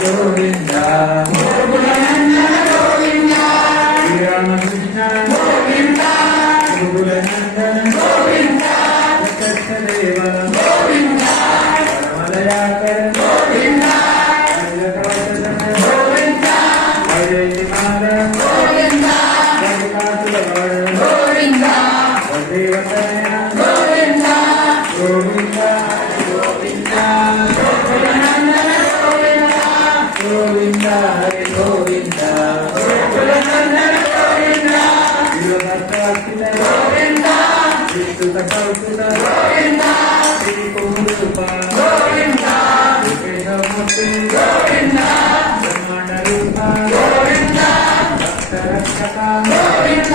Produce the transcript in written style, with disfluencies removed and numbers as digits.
ಗೋವಿಂದ ಗೋಕುಲನಂದನ ಗೋವಿಂದ ಶ್ರೀರಾಮಕೃಷ್ಣ ಗೋವಿಂದ ಗೋಕುಲನಂದನ ಗೋವಿಂದ ದೇವ ಗೋವಿಂದ ಪರಮದಯಾಕರ ಗೋವಿಂದ ಗೋವಿಂದ ವೈಜಯಮಾಲ ಗೋವಿಂದ ಗೋವಿಂದ ದೇವತನಯ ಗೋವಿಂದ ಗೋವಿಂದ ಗೋವಿಂದ ಗೋಕುಲನಂದನ ಗೋವಿಂದ ಗೋವಿಂದ ಹರಿ ಗೋವಿಂದ ಗೋಕುಲನಂದನ ಗೋವಿಂದ ಶಿವಭಕ್ತಾರ್ಪಿತ ಗೋವಿಂದ ವಿಸ್ತುತ ಕೌಸ್ತುತ ಗೋವಿಂದ ಶ್ರೀ ಕುಮುರೂಪ ಗೋವಿಂದ ವಿಶೇಷಮೂರ್ತಿ ಗೋವಿಂದ ಬ್ರಹ್ಮಾಂಡ ರೂಪ ಗೋವಿಂದ ಭಕ್ತ ರಕ್ಷಕ ಗೋವಿಂದ